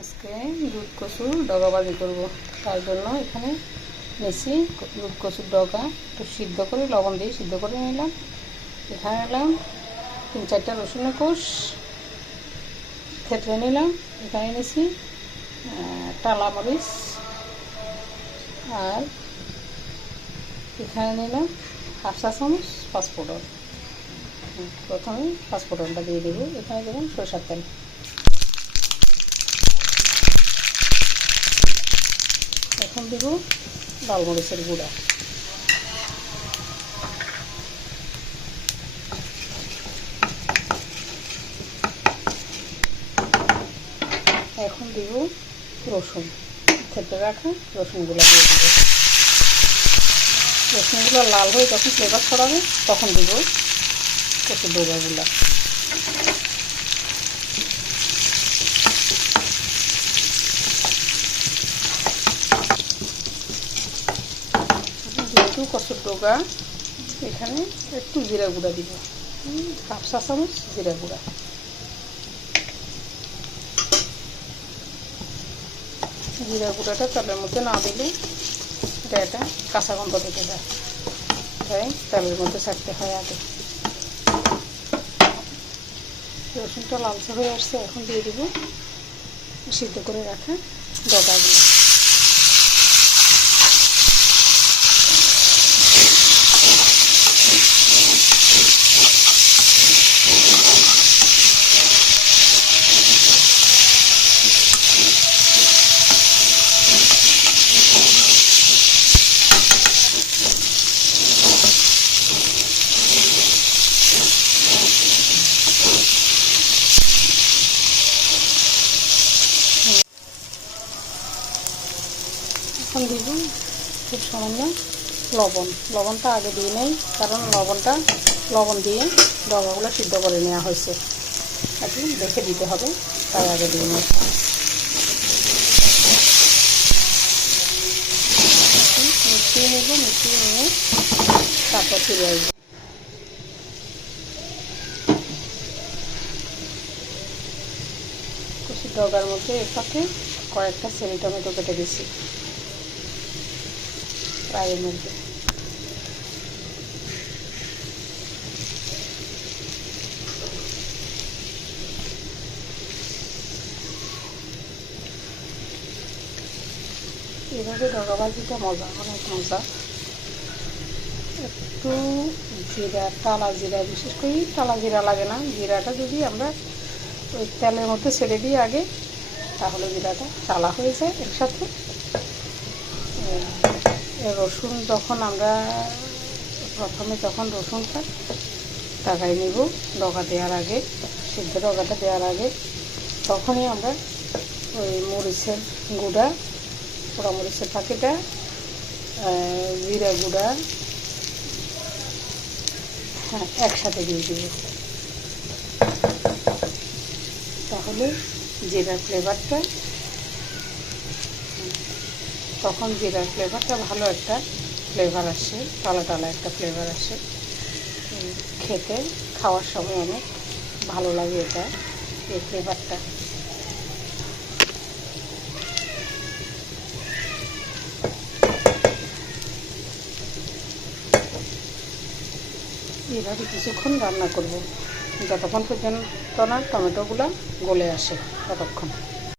আজকে দুধ কচুর ডগা বাজি করব। তার জন্য এখানে নিয়েছি দুধ কচুর ডগা। একটু সিদ্ধ করে, লবণ দিয়ে সিদ্ধ করে নিলাম। এখানে নিলাম তিন চারটা রসুনের কোষ। থেতলে নিলাম। এখানে নিয়েছি টালা মরিচ। আর এখানে নিলাম হাফ চা চামচ পাঁচফোড়ন প্রথমে পাঁচফোড়নটা দিয়ে দেবো। এখানে দেবেন সরষার তেল। এখন দেব লাল মরিচের গুঁড়া। এখন দেব রসুন। খেতে রাখা রসুনগুলো দিয়ে দেবো। রসুনগুলো লাল হয়ে যখন ফ্লেভার ছড়াবে, তখন দেব কচু ডোবাগুলো কচুর ডোগা, এখানে একটু জিরা গুঁড়া দিব। হাফ চামচ, জিরা গুঁড়া। জিরা গুঁড়াটা তেলের মধ্যে না দিলে এটা একটা কাঁচা গন্ধ থেকে যায়। তাই তেলের মধ্যে ছাড়তে হয় আগে। রসুনটা লালচে হয়ে আসছে, এখন দিয়ে দিব। সিদ্ধ করে রাখা ডগাগুলো। এখন দিব খুব সামান্য লবণ। লবণটা আগে দিয়ে নেই, কারণ লবণটা, লবণ দিয়ে ডগাগুলো সিদ্ধ করে নেওয়া হয়েছে। কি দেখে দিতে হবে, তাই আগে দিয়ে নেই মিশিয়ে নেব, মিশিয়ে নিয়ে তারপর ফিরে আসব। ডগার মধ্যে এর সাথে কয়েকটা চেরি টমেটো কেটে দিছি ফ্রাইয়ের মধ্যে এভাবে ডগা ভাজিটা মজা অনেক মজা একটু জিরা টালা জিরা বিশেষ করে টালা জিরা লাগে না জিরাটা যদি আমরা ওই তেলের মধ্যে ছেড়ে দিই আগে তাহলে জিরাটা চালা হয়ে যায় একসাথে রসুন যখন আমরা প্রথমে যখন রসুনটা টাকায় নিব, ডগা দেওয়ার আগে, সিদ্ধ ডগাটা দেওয়ার আগে, তখনই আমরা ওই মরিচের গুঁড়া, পোড়া মরিচের পাখিটা জিরা গুঁড়া হ্যাঁ একসাথে দিয়ে দিব। তাহলে জিরার ফ্লেভারটা তখন জিরার ফ্লেভারটা ভালো একটা ফ্লেভার আসে, তালা টালা একটা ফ্লেভার আসে। খেতে, খাওয়ার সময় অনেক ভালো লাগে এটা, এই ফ্লেভারটা এভাবে কিছুক্ষণ রান্না করব। যতক্ষণ পর্যন্ত না টমেটোগুলো গলে আসে, ততক্ষণ।